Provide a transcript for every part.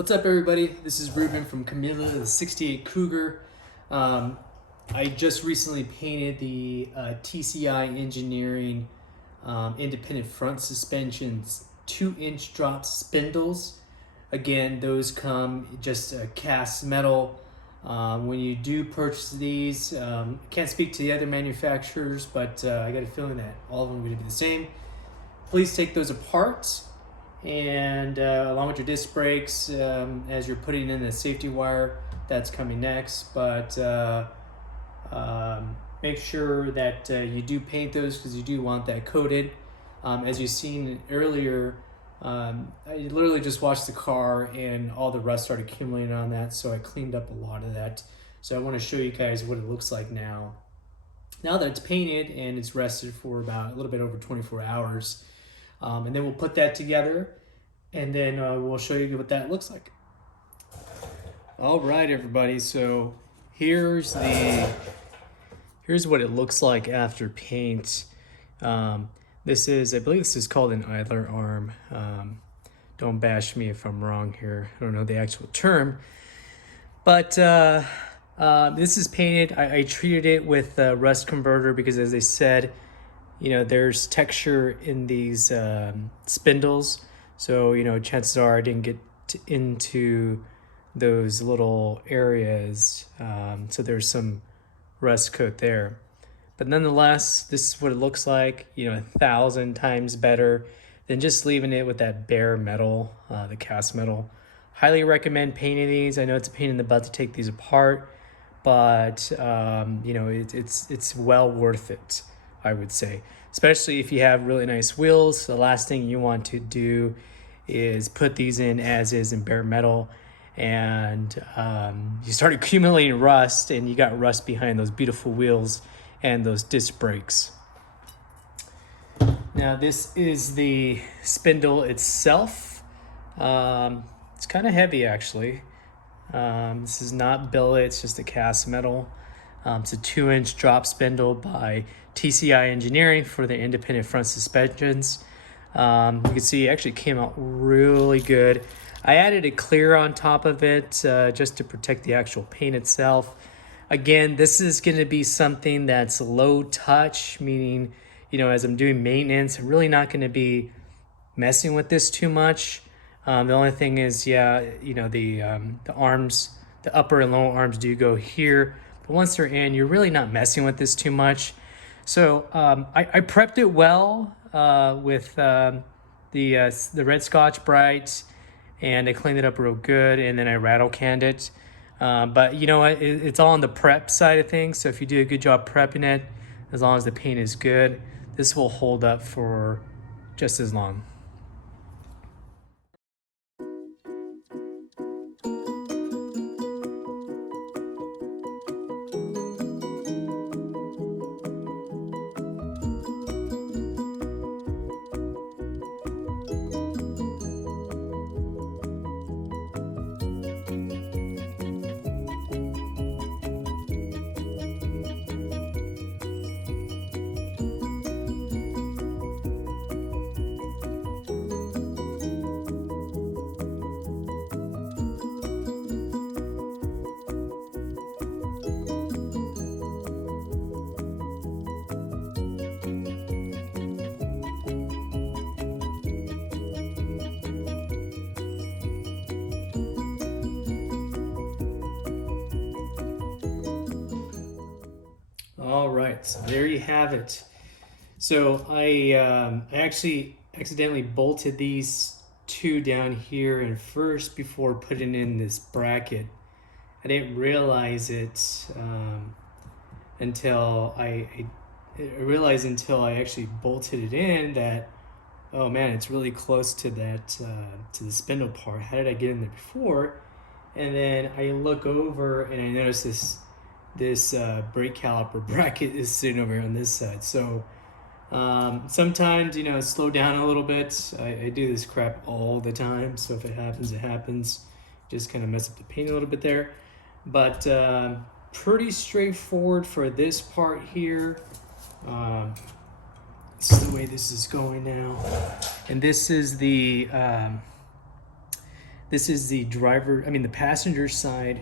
What's up, everybody? This is Ruben from Camilla, the 68 Cougar. I just recently painted the TCI Engineering independent front suspensions 2-inch drop spindles. Again, those come just cast metal. When you do purchase these, can't speak to the other manufacturers, but I got a feeling that all of them are going to be the same. Please take those apart, and along with your disc brakes, as you're putting in the safety wire, that's coming next. But make sure that you do paint those, because you do want that coated. As you've seen earlier, I literally just washed the car and all the rust started accumulating on that, so I cleaned up a lot of that. So I want to show you guys what it looks like now that it's painted and it's rested for about a little bit over 24 hours. And then we'll put that together, and then we'll show you what that looks like. All right, everybody. So here's what it looks like after paint. I believe this is called an idler arm. Don't bash me if I'm wrong here. I don't know the actual term, but this is painted. I treated it with rust converter because, as I said, there's texture in these spindles. So, chances are I didn't get into those little areas. So there's some rust coat there. But nonetheless, this is what it looks like, 1,000 times better than just leaving it with that bare metal, the cast metal. Highly recommend painting these. I know it's a pain in the butt to take these apart, but it's well worth it, I would say. Especially if you have really nice wheels. The last thing you want to do is put these in as is in bare metal, and you start accumulating rust, and you got rust behind those beautiful wheels and those disc brakes. Now this is the spindle itself. It's kind of heavy, actually. This is not billet, it's just a cast metal. It's a 2-inch drop spindle by TCI Engineering for the independent front suspensions. You can see it actually came out really good. I added a clear on top of it just to protect the actual paint itself. Again, this is going to be something that's low touch, meaning, as I'm doing maintenance, I'm really not going to be messing with this too much. The only thing is, the arms, the upper and lower arms do go here. But once they're in, you're really not messing with this too much. So I prepped it well with the red Scotch Brite, and I cleaned it up real good, and then I rattle canned it. But you know what, it's all on the prep side of things. So if you do a good job prepping it, as long as the paint is good, this will hold up for just as long. All right, so there you have it. So I actually accidentally bolted these two down here and first before putting in this bracket. I didn't realize it until I actually bolted it in that, oh man, it's really close to that to the spindle part. How did I get in there before? And then I look over and I notice this brake caliper bracket is sitting over here on this side. So sometimes, slow down a little bit. I do this crap all the time, so if it happens, it happens. Just kind of mess up the paint a little bit there. But pretty straightforward for this part here. This is the way this is going now. And this is the This is the the passenger side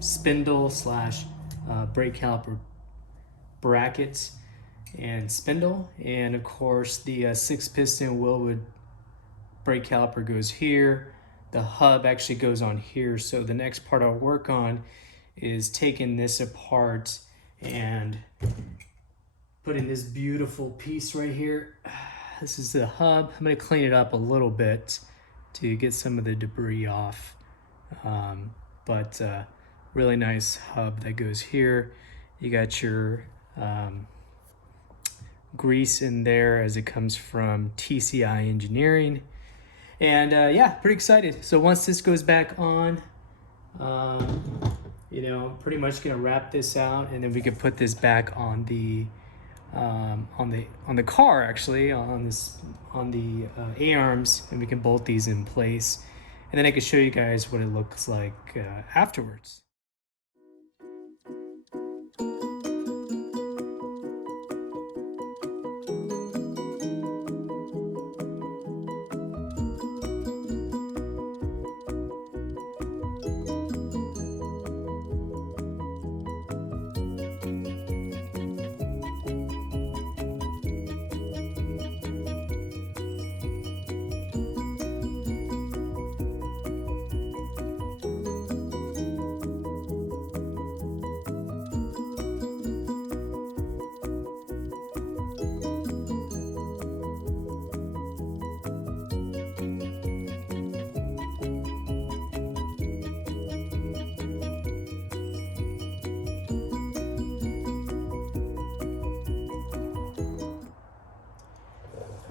spindle slash brake caliper brackets and spindle. And of course the 6-piston Willwood brake caliper goes here. The hub actually goes on here. So the next part I'll work on is taking this apart and putting this beautiful piece right here. This is the hub. I'm gonna clean it up a little bit to get some of the debris off. But really nice hub that goes here. You got your grease in there as it comes from TCI Engineering. And yeah, pretty excited. So once this goes back on, you know, I'm pretty much gonna wrap this out, and then we can put this back on the car, actually, on the A-arms, and we can bolt these in place. And then I can show you guys what it looks like afterwards.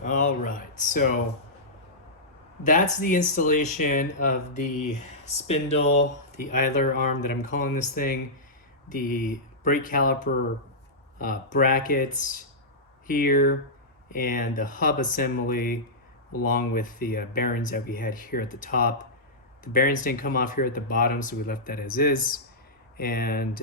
All right, so that's the installation of the spindle, the idler arm that I'm calling this thing, the brake caliper brackets here, and the hub assembly along with the bearings that we had here at the top. The bearings didn't come off here at the bottom, so we left that as is. And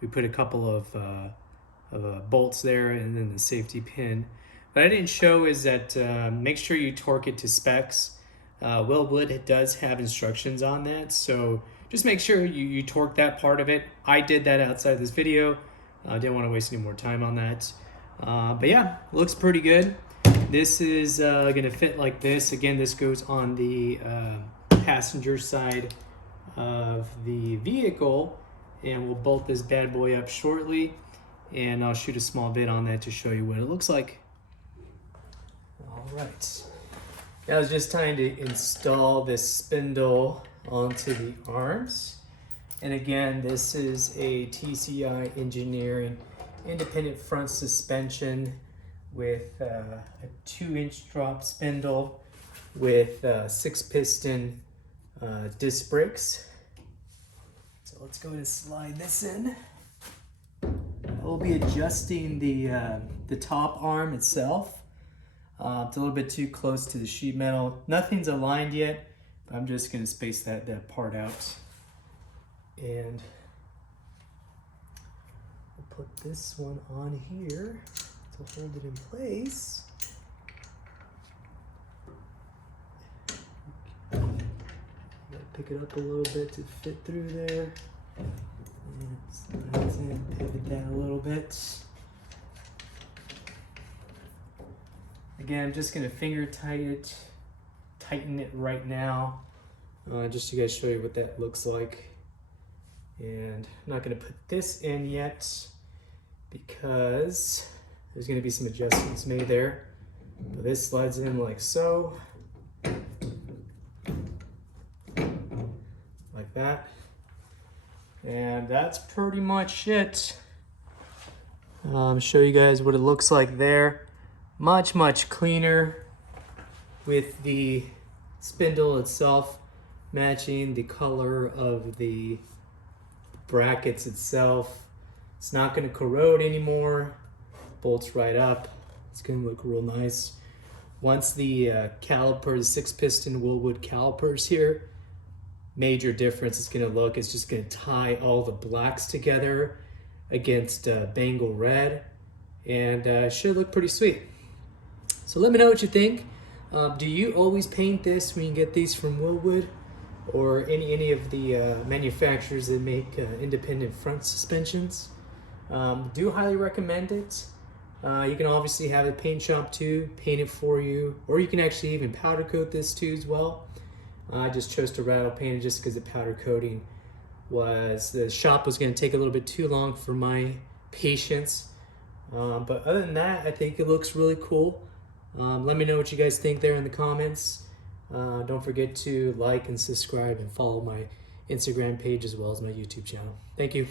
we put a couple of bolts there, and then the safety pin. What I didn't show is that make sure you torque it to specs. Willwood does have instructions on that, so just make sure you torque that part of it. I did that outside of this video. I didn't want to waste any more time on that. But yeah, looks pretty good. This is gonna fit like this. Again, this goes on the passenger side of the vehicle, and we'll bolt this bad boy up shortly, and I'll shoot a small vid on that to show you what it looks like. All right, now it's just time to install this spindle onto the arms. And again, this is a TCI Engineering independent front suspension with a 2-inch drop spindle with 6-piston disc brakes. So let's go ahead and slide this in. We'll be adjusting the top arm itself. It's a little bit too close to the sheet metal. Nothing's aligned yet, but I'm just gonna space that part out. And we'll put this one on here to hold it in place. Gotta pick it up a little bit to fit through there. And slide in, pivot that a little bit. Again, I'm just gonna finger tighten it right now, just to guys show you what that looks like. And I'm not gonna put this in yet because there's gonna be some adjustments made there. But this slides in like so, like that. And that's pretty much it. Show you guys what it looks like there. Much cleaner with the spindle itself matching the color of the brackets itself. It's not going to corrode anymore. Bolts right up. It's going to look real nice. Once the calipers, 6-piston Willwood calipers here, major difference it's going to look. It's just going to tie all the blacks together against Bengal red, and should look pretty sweet. So let me know what you think. Do you always paint this when you get these from Willwood? or any of the manufacturers that make independent front suspensions. Do highly recommend it. You can obviously have a paint shop too, paint it for you, or you can actually even powder coat this too as well. I just chose to rattle paint it just because the powder coating the shop was going to take a little bit too long for my patience. But other than that, I think it looks really cool. Let me know what you guys think there in the comments. Don't forget to like and subscribe and follow my Instagram page as well as my YouTube channel. Thank you.